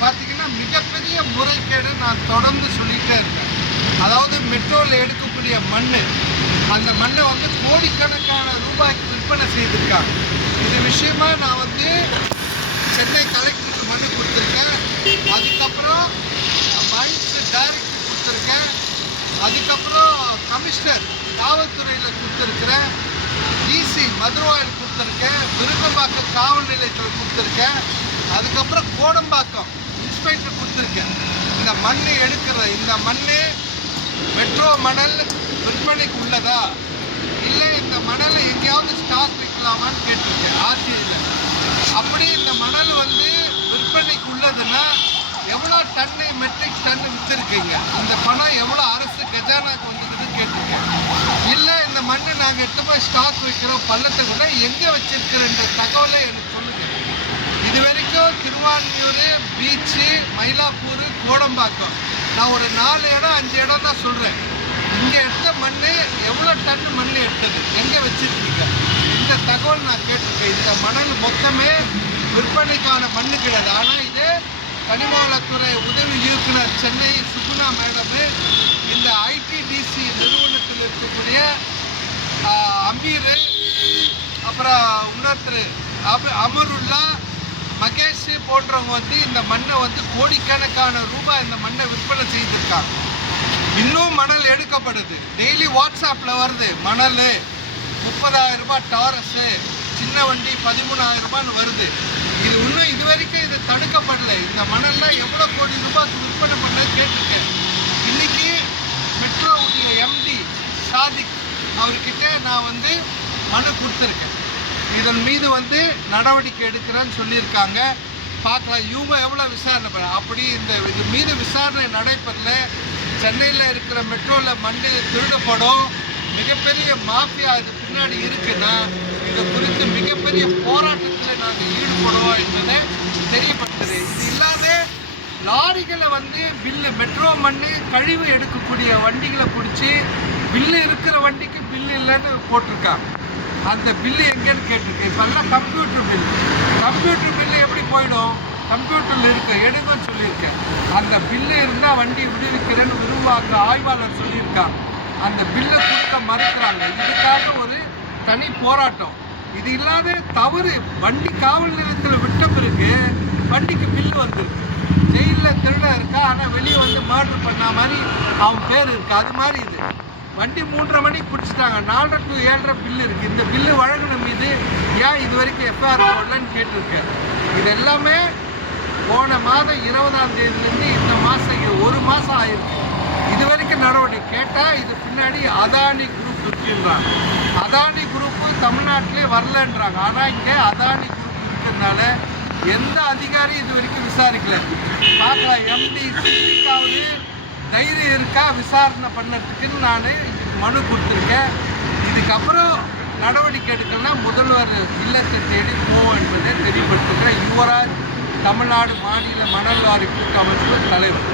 பார்த்தீங்கன்னா மிகப்பெரிய முறைகேடு நான் தொடர்ந்து சொல்லிகிட்டே இருக்கேன். அதாவது மெட்ரோவில் எடுக்கக்கூடிய மண், அந்த மண்ணை வந்து கோடிக்கணக்கான ரூபாய்க்கு விற்பனை செய்திருக்காங்க. இது விஷயமா நான் வந்து சென்னை கலெக்டருக்கு மனு கொடுத்துருக்கேன். அதுக்கப்புறம் மைன்ஸ் டைரக்டர் கொடுத்துருக்கேன். அதுக்கப்புறம் கமிஷனர் காவல்துறையில் கொடுத்துருக்கிறேன். டிசி மதுரவாயில் கொடுத்துருக்கேன். விருகம்பாக்கம் காவல் நிலையத்தில் கொடுத்துருக்கேன். அதுக்கப்புறம் கோடம்பாக்கம் இன்ஸ்பெக்டர் கொடுத்துருக்கேன். இந்த மண் எடுக்கிற இந்த மண் மெட்ரோ மணல் விற்பனைக்கு உள்ளதா, இல்லை இந்த மணலை எங்கேயாவது ஸ்டாக் வைக்கலாமான்னு கேட்டிருக்கேன் ஆர்டிஐயில். அப்படி இந்த மணல் வந்து விற்பனைக்கு உள்ளதுன்னா எவ்வளோ டன்னு மெட்ரிக் டன்னு விற்றுருக்கீங்க, இந்த பணம் எவ்வளோ அரசு கஜானாக்கு வந்துக்குதுன்னு கேட்டிருக்கேன். இல்லை இந்த மண்ணை நாங்கள் எட்டு போய் ஸ்டாக் வைக்கிறோம் பள்ளத்தை கூட எங்கே வச்சிருக்கிறன்ற தகவலை எனக்கு சொல்லுங்கள். இது வரைக்கும் திருவான்மியூர், பீச்சு, மயிலாப்பூர், கோடம்பாக்கம் நான் ஒரு 4 இடம் 5 இடம் தான் சொல்கிறேன். இங்கே எடுத்த மண் எவ்வளோ டன்னு மண் எடுத்தது, எங்கே வச்சுருக்கீங்க, இந்த தகவல் நான் கேட்டிருக்கேன். இந்த மணல் மொத்தமே விற்பனைக்கான மண் கிடையாது. ஆனால் இது கனிமவளத்துறை உதவி இயக்குனர் சென்னை சுகுணா மேடமு, இந்த ஐடிடிசி நிறுவனத்தில் இருக்கக்கூடிய அமீர், அப்புறம் இன்னொருத்தர் அமருல்லா, மகேஷ் போன்றவங்க வந்து இந்த மண்ணை வந்து கோடிக்கணக்கான ரூபாய் இந்த மண்ணை விற்பனை செய்திருக்காங்க. இன்னும் மணல் எடுக்கப்படுது. டெய்லி வாட்ஸ்அப்பில் வருது, மணல் 30,000 ரூபாய் டாரஸு, சின்ன வண்டி 13,000 ரூபான்னு வருது. இது இன்னும் இது வரைக்கும் இது தடுக்கப்படலை. இந்த மணல்லாம் எவ்வளோ கோடி ரூபாய்க்கு விற்பனை பண்ண கேட்டிருக்கேன். இன்றைக்கி மெட்ரோவுடைய எம்டி சாதிக் அவர்கிட்ட நான் வந்து மனு கொடுத்துருக்கேன். இதன் மீது வந்து நடவடிக்கை எடுக்கிறேன்னு சொல்லியிருக்காங்க. பார்க்கலாம் இவங்க எவ்வளோ விசாரணை பண்ண. அப்படி இது மீது விசாரணை நடைபெறல, சென்னையில் இருக்கிற மெட்ரோவில் மண் திருடப்படும், மிகப்பெரிய மாஃபியா இது பின்னாடி இருக்குன்னா இது குறித்து மிகப்பெரிய போராட்டத்தில் நாங்கள் ஈடுபடுவோம் என்பதை தெரியப்படுத்துது. இது இல்லாத லாரிகளை வந்து பில்லு, மெட்ரோ மண் கழிவு எடுக்கக்கூடிய வண்டிகளை பிடிச்சி பில்லு இருக்கிற வண்டிக்கு பில்லு இல்லைன்னு போட்டிருக்காங்க. அந்த பில்லு எங்கேன்னு கேட்டிருக்கேன். இப்போல்லாம் கம்ப்யூட்டர் பில்லு எப்படி போயிடும், கம்ப்யூட்டரில் இருக்க எடுங்கன்னு சொல்லியிருக்கேன். அந்த பில்லு இருந்தால் வண்டி விடுவிக்கிறேன்னு விரும்பாங்க ஆய்வாளர் சொல்லியிருக்காங்க. அந்த பில்லை கொடுக்க மறுக்கிறாங்க. இதுக்காக ஒரு தனி போராட்டம். இது இல்லாத தவறு, வண்டி காவல் நிலையத்தில் விட்ட பிறகு வண்டிக்கு பில்லு வந்துருக்கு. ஜெயிலில் திருட இருக்கா, ஆனால் வெளியே வந்து மர்டர் பண்ண மாதிரி அவன் பேர் இருக்கு. அது மாதிரி இது வண்டி 3:30 மணிக்கு பிடிச்சிட்டாங்க, 4:30 to 7:30 பில்லு இருக்குது. இந்த பில்லு வழங்கின மீது ஏன் இது வரைக்கும் எஃப்ஐஆர் போடலன்னு கேட்டிருக்கேன். இது எல்லாமே போன மாதம் 20ஆம் தேதியிலேருந்து இந்த மாதம் 1 மாதம் ஆயிருக்கு. இது வரைக்கும் நடவடிக்கை கேட்டால் இது பின்னாடி அதானி குரூப் இருக்குன்றாங்க. அதானி குரூப்பு தமிழ்நாட்டிலே வரலன்றாங்க. ஆனால் இங்கே அதானி குரூப் இருக்கிறதுனால எந்த அதிகாரியும் இது வரைக்கும் விசாரிக்கல. பார்க்கலாம் எம்டி சிக்காவது தைரியம் இருக்கா விசாரணை பண்ணதுக்குன்னு நான் மனு கொடுத்துருக்கேன். இதுக்கப்புறம் நடவடிக்கை எடுக்கலன்னா முதல்வர் இல்லத்தை தேடி போவோம் என்பதை தெரியப்படுத்துகிறேன். யுவராஜ், தமிழ்நாடு மாநில மணல் வாரி கூட்டமைப்பு தலைவர்.